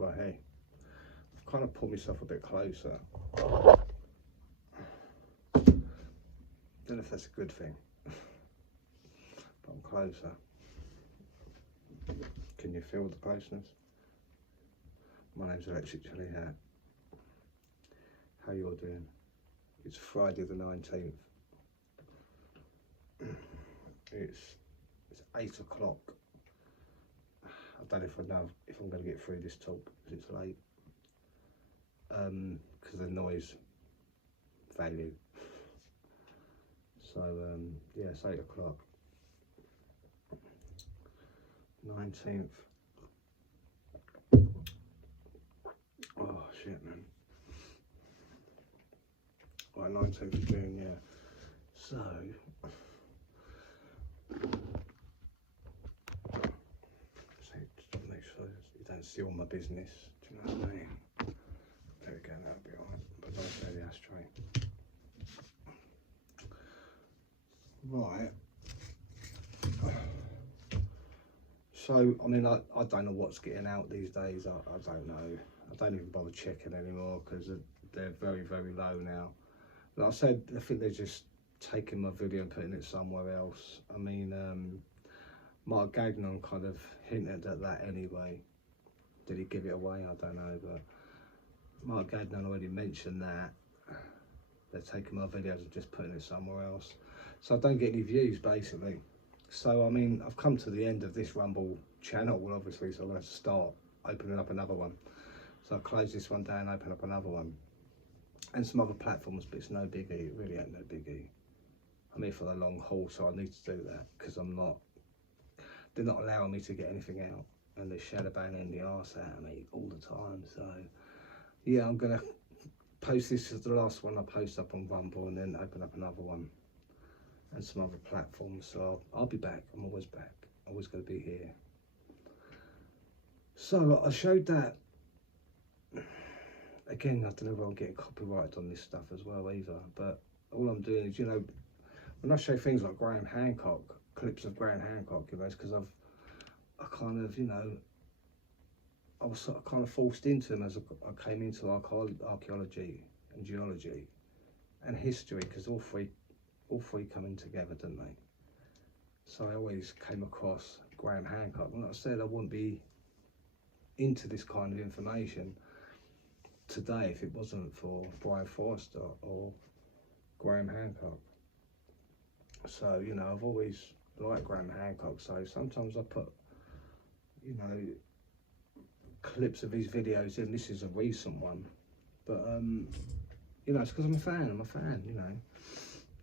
right here. I've kind of pulled myself a bit closer. Don't know if that's a good thing, but I'm closer. Can you feel the closeness? My name's Electric Jelly Hat. How you all doing? It's Friday the 19th. It's 8 o'clock. I don't know if I know if I'm going to get through this talk because it's late. Because of the noise value. So yeah, it's 8 o'clock. 19th. Oh shit, man. Right, 19th of June, yeah. So make sure you don't steal my business. Do you know what I mean? There we go, that'll be alright. But don't say the ashtray. Right. So, I mean, I don't know what's getting out these days. I don't know. I don't even bother checking anymore because they're very, very low now. Like I said, I think they're just taking my video and putting it somewhere else. I mean, Mark Gagnon kind of hinted at that anyway. Did he give it away? I don't know, but Mark Gagnon already mentioned that. They're taking my videos and just putting it somewhere else. So I don't get any views, basically. So, I mean, I've come to the end of this Rumble channel, obviously, so I'm going to start opening up another one. So I'll close this one down, open up another one. And some other platforms, but it's no biggie. It really ain't no biggie. I'm here for the long haul, so I need to do that because they're not allowing me to get anything out. And they're shadow banning the arse out of me all the time. So, yeah, I'm going to post this as the last one I post up on Rumble and then open up another one. And some other platforms, so I'll be back. I'm always back. Always going to be here. So I showed that. Again, I don't know if I'm getting copyrighted on this stuff as well either. But all I'm doing is, you know, when I show things like Graham Hancock, clips of Graham Hancock, you know, it's because I kind of, you know, I was sort of kind of forced into them as I came into archaeology and geology and history, because all three coming together, didn't they? So I always came across Graham Hancock. And like I said, I wouldn't be into this kind of information today if it wasn't for Brian Forster or Graham Hancock. So, you know, I've always liked Graham Hancock, so sometimes I put, you know, clips of his videos in. This is a recent one, but you know, it's because I'm a fan, you know.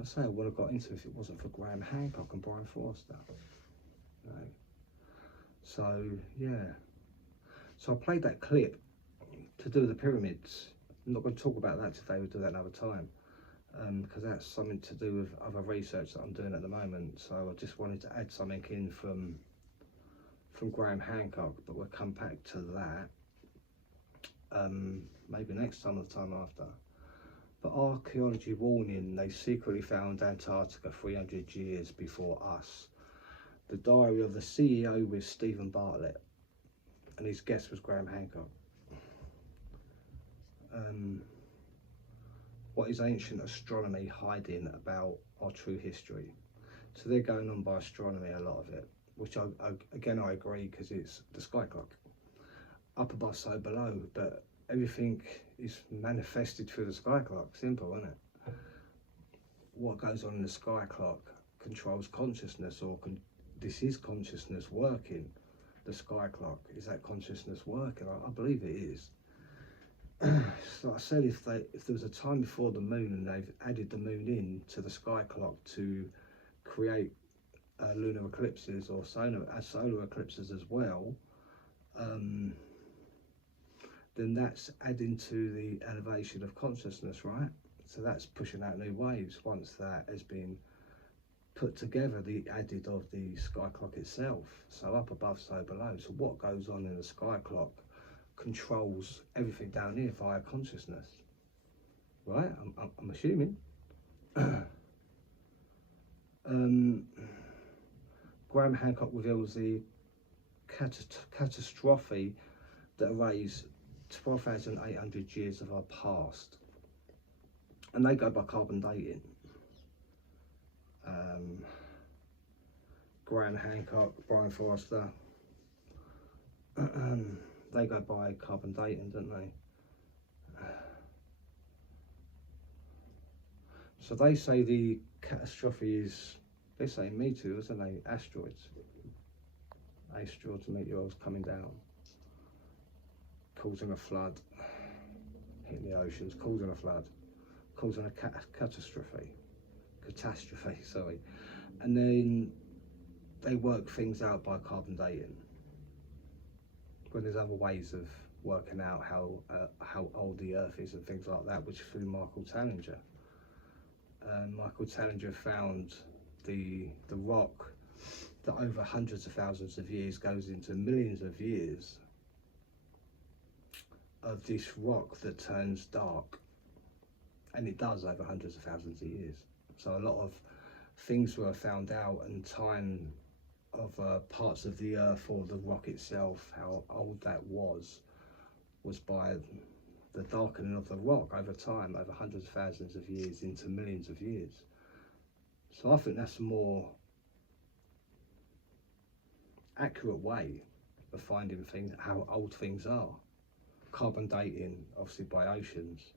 I say I would have got into it if it wasn't for Graham Hancock and Brian Forster. You know? So yeah. So I played that clip to do the pyramids. I'm not going to talk about that today. We'll do that another time because that's something to do with other research that I'm doing at the moment. So I just wanted to add something in from Graham Hancock, but we'll come back to that maybe next time or the time after. But archaeology warning, they secretly found Antarctica 300 years before us. The diary of the CEO with Stephen Bartlett, and his guest was Graham Hancock. What is ancient astronomy hiding about our true history? So they're going on by astronomy, a lot of it, which I agree, because it's the sky clock. Up above, so below, but everything is manifested through the sky clock. Simple, isn't it? What goes on in the sky clock controls consciousness, or this is consciousness working. The sky clock, is that consciousness working? I believe it is. So I said, if there was a time before the moon and they've added the moon in to the sky clock to create lunar eclipses or solar eclipses as well, then that's adding to the elevation of consciousness, right? So that's pushing out new waves once that has been put together, the added of the sky clock itself. So up above, so below. So what goes on in the sky clock controls everything down here via consciousness, right? I'm assuming. Graham Hancock reveals the catastrophe that erase 12,800 years of our past, and they go by carbon dating. Graham Hancock, Brian Forrester, they go by carbon dating, don't they? So they say the catastrophe is, they say meteors, isn't they? Asteroids, meteors coming down, causing a flood, hitting the oceans, causing a flood, causing a catastrophe, sorry. And then they work things out by carbon dating. But there's other ways of working out how old the Earth is and things like that, which is through Michael Tallinger. Michael Tallinger found the rock that over hundreds of thousands of years goes into millions of years of this rock that turns dark, and it does over hundreds of thousands of years. So a lot of things were found out, and time of parts of the Earth or the rock itself, how old that was by the darkening of the rock over time, over hundreds of thousands of years into millions of years. So I think that's a more accurate way of finding things, how old things are. Carbon dating, obviously by oceans,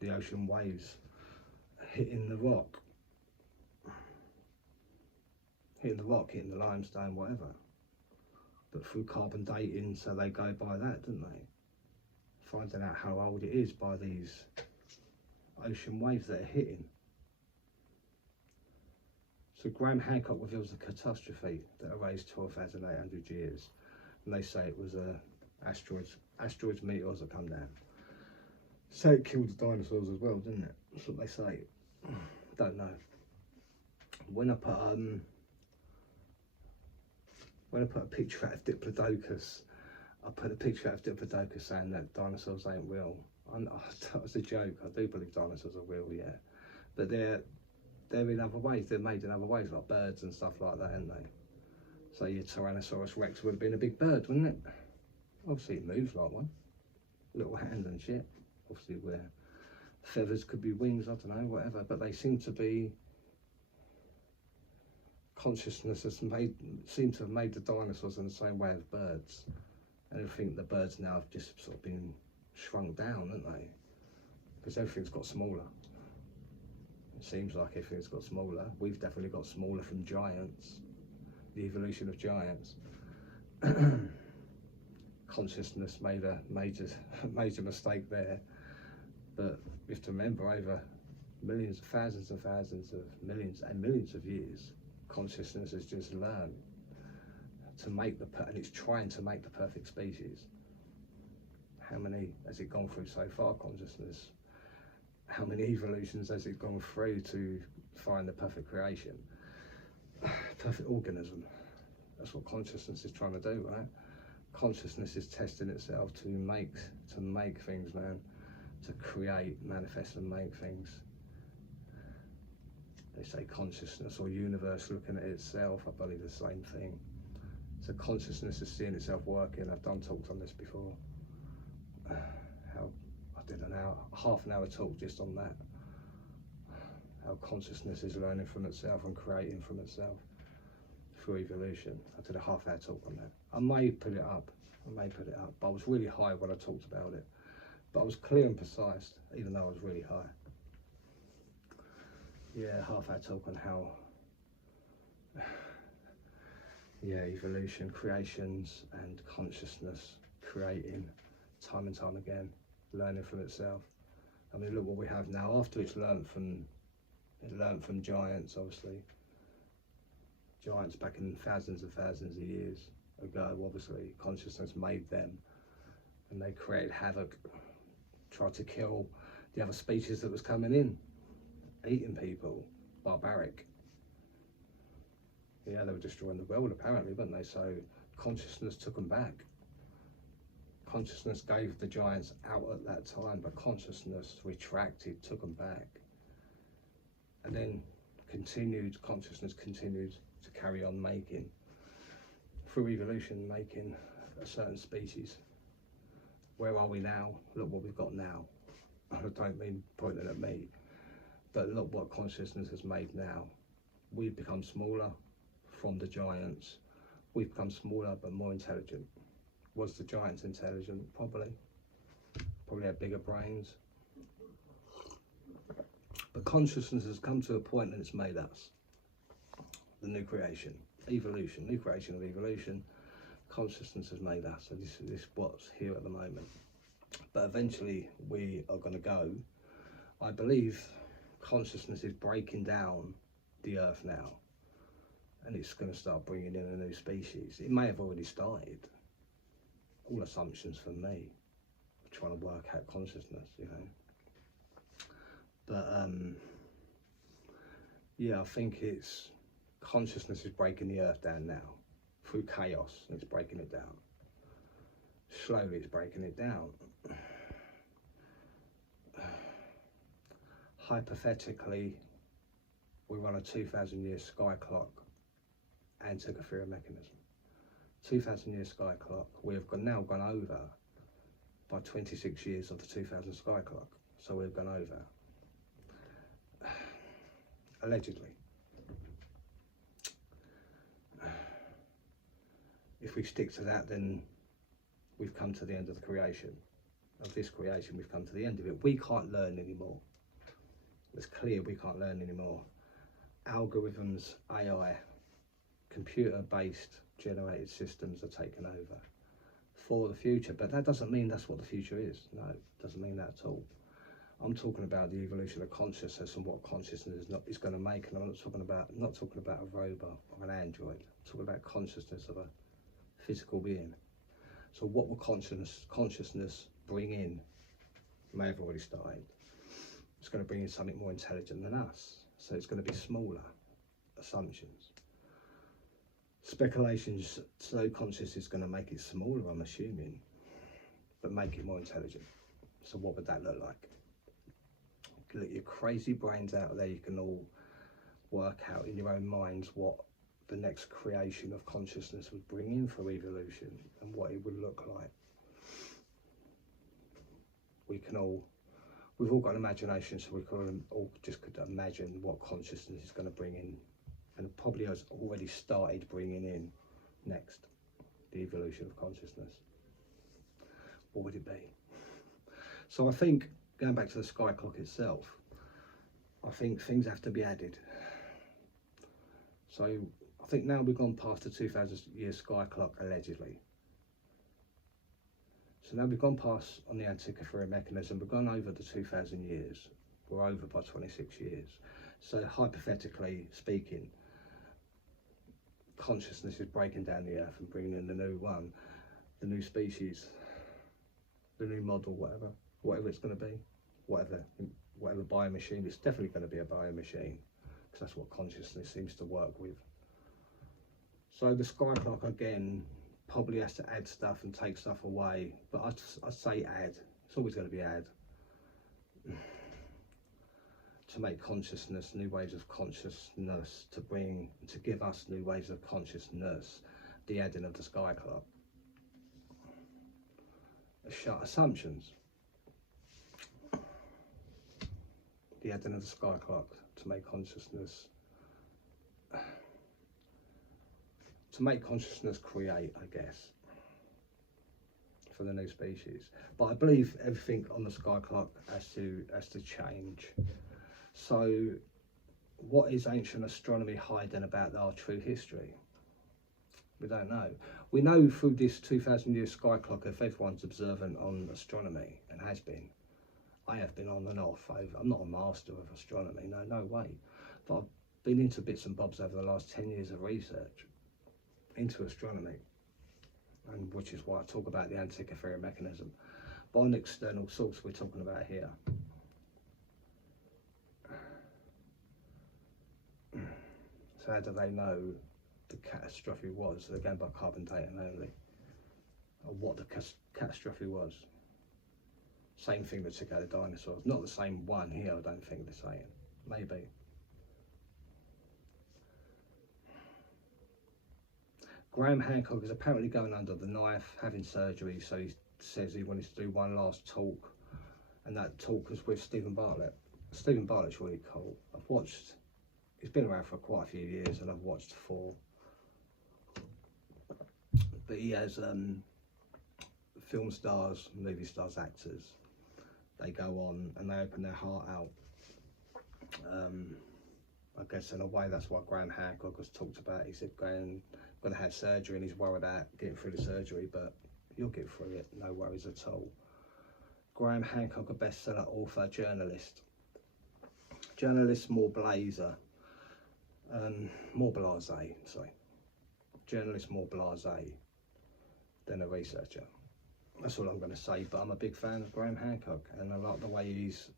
the ocean waves hitting the rock, hitting the limestone, whatever. But through carbon dating, so they go by that, don't they? Finding out how old it is by these ocean waves that are hitting. So Graham Hancock reveals the catastrophe that erased 12,800 years, and they say it was asteroids, meteors that come down. So it killed the dinosaurs as well, didn't it? That's what they say. Don't know. When I put a picture out of Diplodocus, I put a picture out of Diplodocus saying that dinosaurs ain't real. That was a joke. I do believe dinosaurs are real, yeah, but they're in other ways. They're made in other ways, like birds and stuff like that, aren't they? So your Tyrannosaurus Rex would have been a big bird, wouldn't it? Obviously it moves like one, little hand and shit. Obviously where feathers could be wings, I don't know, whatever. But they seem to be consciousness seem to have made the dinosaurs in the same way as birds. And I think the birds now have just sort of been shrunk down, haven't they? Because everything's got smaller. It seems like everything's got smaller. We've definitely got smaller from giants, the evolution of giants. Consciousness made a major mistake there. But we have to remember, over millions, thousands and thousands of millions and millions of years, consciousness has just learned to make and it's trying to make the perfect species. How many has it gone through so far, consciousness? How many evolutions has it gone through to find the perfect creation? Perfect organism. That's what consciousness is trying to do, right? Consciousness is testing itself to make things, man. To create, manifest and make things. They say consciousness or universe looking at itself, I believe the same thing. So consciousness is seeing itself working. I've done talks on this before. How I did half an hour talk just on that. How consciousness is learning from itself and creating from itself through evolution. I did a half-hour talk on that. I may put it up, but I was really high when I talked about it. But I was clear and precise, even though I was really high. Yeah, half-hour talk on how, evolution, creations, and consciousness creating time and time again, learning from itself. I mean, look what we have now. After it learned from giants, obviously. Giants back in thousands and thousands of years ago, obviously, consciousness made them, and they created havoc, tried to kill the other species that was coming in, eating people, barbaric. Yeah, they were destroying the world apparently, weren't they? So consciousness took them back. Consciousness gave the giants out at that time, but consciousness retracted, took them back. And then consciousness continued to carry on making, through evolution, making a certain species. Where are we now? Look what we've got now. I don't mean pointing at me, but look what consciousness has made now. We've become smaller from the giants. We've become smaller but more intelligent. Was the giants intelligent? Probably. Probably had bigger brains. But consciousness has come to a point that it's made us. The new creation, evolution, new creation of evolution. Consciousness has made us. So this is what's here at the moment. But eventually we are going to go. I believe consciousness is breaking down the earth now, and it's going to start bringing in a new species. It may have already started. All assumptions from me, trying to work out consciousness, you know. But yeah, I think it's consciousness is breaking the earth down now through chaos. It's breaking it down. Slowly, it's breaking it down. Hypothetically, we run a 2,000-year sky clock Antikythera mechanism. 2,000-year sky clock. We have now gone over by 26 years of the 2,000 sky clock. So we've gone over. Allegedly. If we stick to that, then we've come to the end of the creation. Of this creation, we've come to the end of it. We can't learn anymore. It's clear we can't learn anymore. Algorithms, AI, computer-based generated systems are taken over for the future. But that doesn't mean that's what the future is. No, it doesn't mean that at all. I'm talking about the evolution of consciousness and what consciousness is going to make. And I'm not talking about a robot or an android. I'm talking about consciousness of a physical being. So what will consciousness bring in? May have already started. It's going to bring in something more intelligent than us. So it's going to be smaller assumptions. Speculations, so conscious is going to make it smaller, I'm assuming, but make it more intelligent. So what would that look like? Look, your crazy brains out there, you can all work out in your own minds what the next creation of consciousness would bring in for evolution and what it would look like. We've all got an imagination, so we can all just could imagine what consciousness is going to bring in, and probably has already started bringing in next, the evolution of consciousness. What would it be? So I think, going back to the sky clock itself, I think things have to be added. So I think now we've gone past the 2,000-year sky clock, allegedly. So now we've gone past on the Antikythera mechanism, we've gone over the 2,000 years. We're over by 26 years. So hypothetically speaking, consciousness is breaking down the earth and bringing in the new one, the new species, the new model, whatever it's going to be, whatever biomachine. It's definitely going to be a biomachine, because that's what consciousness seems to work with. So the sky clock again probably has to add stuff and take stuff away, but I say add. It's always going to be add. To make consciousness, new ways of consciousness, to give us new ways of consciousness, the adding of the sky clock. Assumptions. The adding of the sky clock to make consciousness, create, I guess, for the new species. But I believe everything on the sky clock has to change. So what is ancient astronomy hiding about our true history? We don't know. We know through this 2,000-year sky clock, if everyone's observant on astronomy, and has been. I have been on and off. I'm not a master of astronomy, no way. But I've been into bits and bobs over the last 10 years of research into astronomy, and which is why I talk about the Antikythera mechanism. But on an external source we're talking about here. So how do they know the catastrophe was? So they're going by carbon dating only, or what the catastrophe was. Same thing that took out the dinosaurs. Not the same one here, I don't think they're saying. Maybe. Graham Hancock is apparently going under the knife, having surgery, so he says he wanted to do one last talk, and that talk was with Stephen Bartlett. Stephen Bartlett's really cool. I've watched, he's been around for quite a few years, and I've watched 4. But he has film stars, movie stars, actors. They go on and they open their heart out. I guess in a way that's what Graham Hancock has talked about. He said going to have surgery and he's worried about getting through the surgery, but you'll get through it, no worries at all. Graham Hancock, a bestseller author, journalist. Journalist more blasé, more blasé, sorry. Journalist more blasé than a researcher. That's all I'm going to say, but I'm a big fan of Graham Hancock, and I like the way he's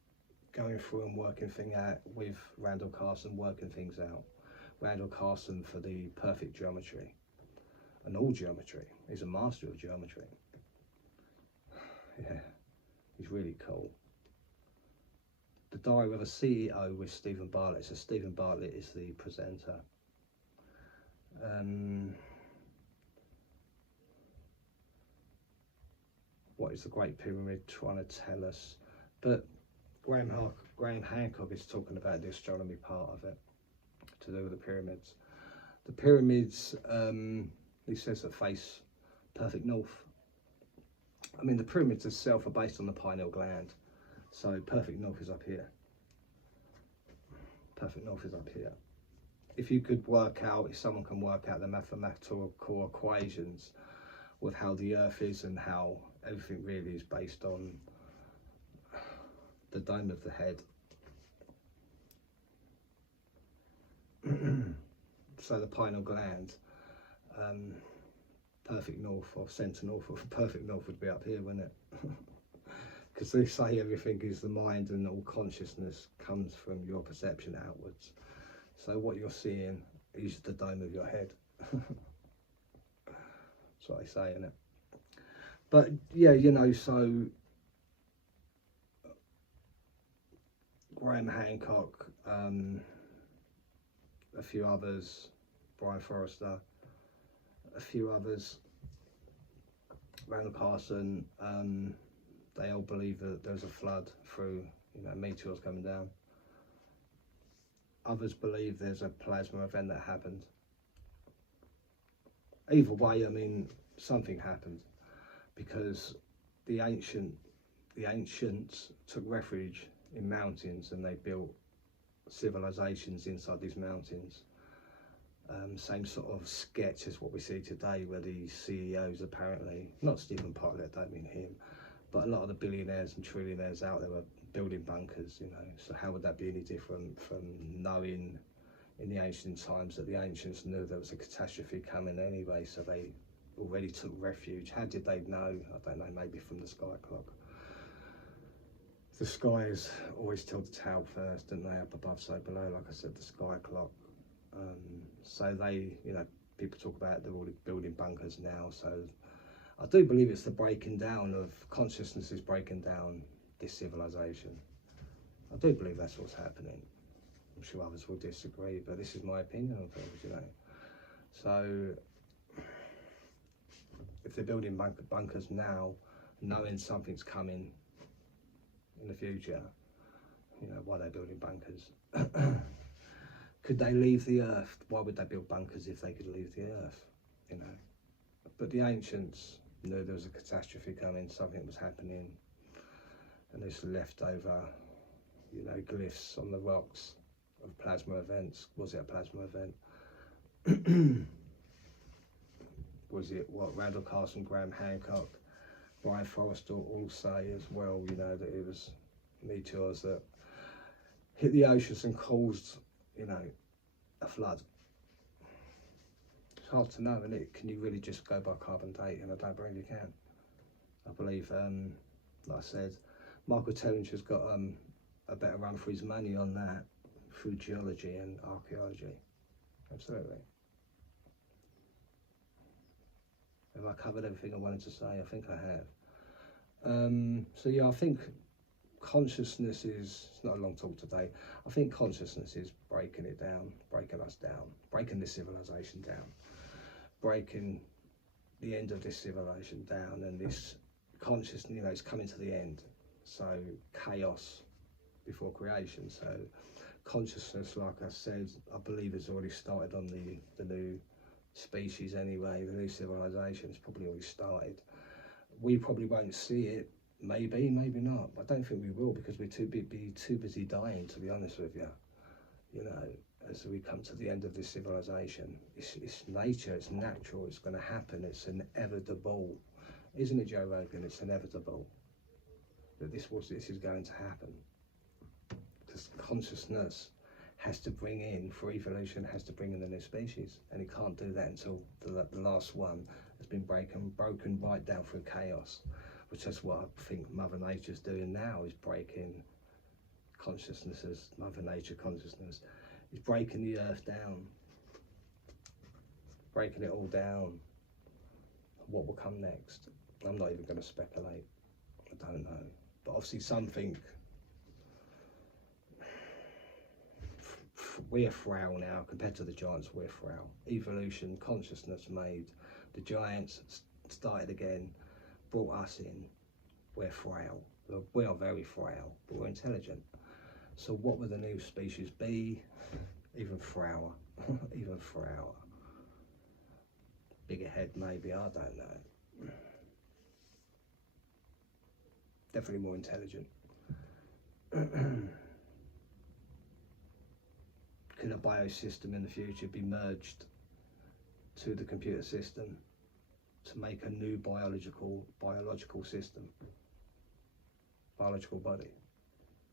going through and working things out with Randall Carlson, working things out. Randall Carlson for the perfect geometry and all geometry. He's a master of geometry. Yeah, he's really cool. The Diary of a CEO with Stephen Bartlett. So Stephen Bartlett is the presenter. What is the Great Pyramid trying to tell us? But Graham Hancock is talking about the astronomy part of it, to do with the pyramids. The pyramids, he says, that face perfect north. I mean, the pyramids itself are based on the pineal gland, so perfect north is up here. Perfect north is up here. If you could work out, if someone can work out the mathematical equations with how the Earth is and how everything really is based on the dome of the head. So the pineal gland, perfect north or centre north, or perfect north would be up here, wouldn't it? Because they say everything is the mind and all consciousness comes from your perception outwards. So what you're seeing is the dome of your head. That's what they say, isn't it? But yeah, you know, so Graham Hancock, a few others, Brian Forrester, a few others, Randall Carlson, they all believe that there's a flood through, you know, meteors coming down. Others believe there's a plasma event that happened. Either way, I mean, something happened, because the ancients took refuge in mountains and they built civilizations inside these mountains. Same sort of sketch as what we see today, where the CEOs, apparently, not Stephen Bartlett, I don't mean him, but a lot of the billionaires and trillionaires out there were building bunkers, you know. So how would that be any different from knowing in the ancient times that the ancients knew there was a catastrophe coming anyway, so they already took refuge? How did they know? I don't know, maybe from the sky clock. The skies always tell the tale first, don't they? Up above, so below, like I said, the sky clock. So they, you know, people talk about they're all building bunkers now. So I do believe it's the breaking down of consciousness, is breaking down this civilization. I do believe that's what's happening. I'm sure others will disagree, but this is my opinion on things, you know. So if they're building bunkers now, knowing something's coming in the future, you know, why are they building bunkers? Could they leave the earth? Why would they build bunkers if they could leave the earth, you know? But the ancients knew there was a catastrophe coming, something was happening, and this left over, you know, glyphs on the rocks of plasma events. Was it a plasma event? Was it what Randall Carlson, Graham Hancock, Brian Forrester all say as well, you know, that it was meteors that hit the oceans and caused, you know, a flood? It's hard to know, isn't it? Can you really just go by carbon dating? I don't believe you can. I believe, like I said, Michael Tellinger's got a better run for his money on that through geology and archaeology. Absolutely. Have I covered everything I wanted to say? I think I have. So yeah, I think consciousness is, it's not a long talk today, I think consciousness is breaking it down, breaking us down, breaking this civilization down. breaking the end of this civilization down, and this consciousness, you know, it's coming to the end. So chaos before creation. So consciousness, like I said, I believe has already started on the new species anyway. The new civilization has probably already started. We probably won't see it. Maybe, maybe not. I don't think we will, because we're too busy dying, to be honest with you. You know, as we come to the end of this civilization, it's nature, it's natural, it's going to happen, it's inevitable, isn't it, Joe Rogan? It's inevitable that this is going to happen, because consciousness has to bring in, for evolution, has to bring in the new species, and it can't do that until the last one has been broken right down through chaos, which is what I think Mother Nature's doing now, is breaking consciousnesses. Mother Nature consciousness is breaking the earth down, breaking it all down. What will come next? I'm not even going to speculate. I don't know, but obviously something. We're frail now compared to the giants. We're frail. Evolution, consciousness made the giants, started again, brought us in. We're frail. We are very frail, but we're intelligent. So what would the new species be? Even frailer. Even frailer. Bigger head maybe, I don't know. Definitely more intelligent. Could a biosystem in the future be merged to the computer system to make a new biological system, biological body?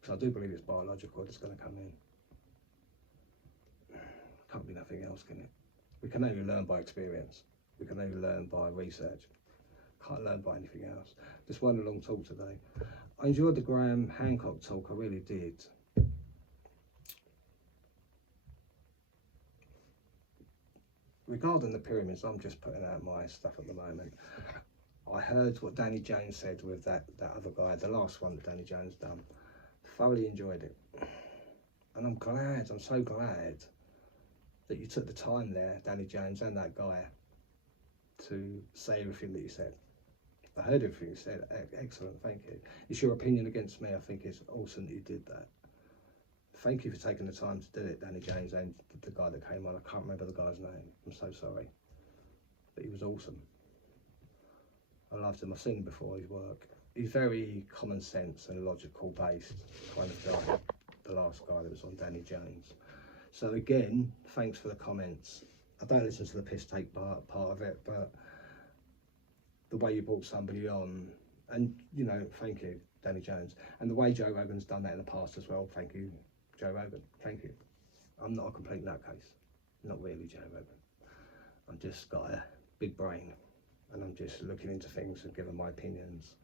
Because I do believe it's biological that's going to come in. Can't be nothing else, can it? We can only learn by experience. We can only learn by research. Can't learn by anything else. Just one long talk today. I enjoyed the Graham Hancock talk, I really did. Regarding the pyramids, I'm just putting out my stuff at the moment. I heard what Danny Jones said with that other guy, the last one that Danny Jones done. Thoroughly enjoyed it. And I'm glad, I'm so glad that you took the time there, Danny Jones and that guy, to say everything that you said. I heard everything you said. Excellent, thank you. It's your opinion against me. I think it's awesome that you did that. Thank you for taking the time to do it, Danny Jones, and the guy that came on. I can't remember the guy's name. I'm so sorry. But he was awesome. I loved him. I've seen him before, his work. He's very common sense and logical based kind of guy. The last guy that was on, Danny Jones. So again, thanks for the comments. I don't listen to the piss take part of it, but the way you brought somebody on, and you know, thank you, Danny Jones. And the way Joe Rogan's done that in the past as well, thank you, Joe Rogan, thank you. I'm not a complete nutcase, not really, Joe Rogan. I've just got a big brain, and I'm just looking into things and giving my opinions.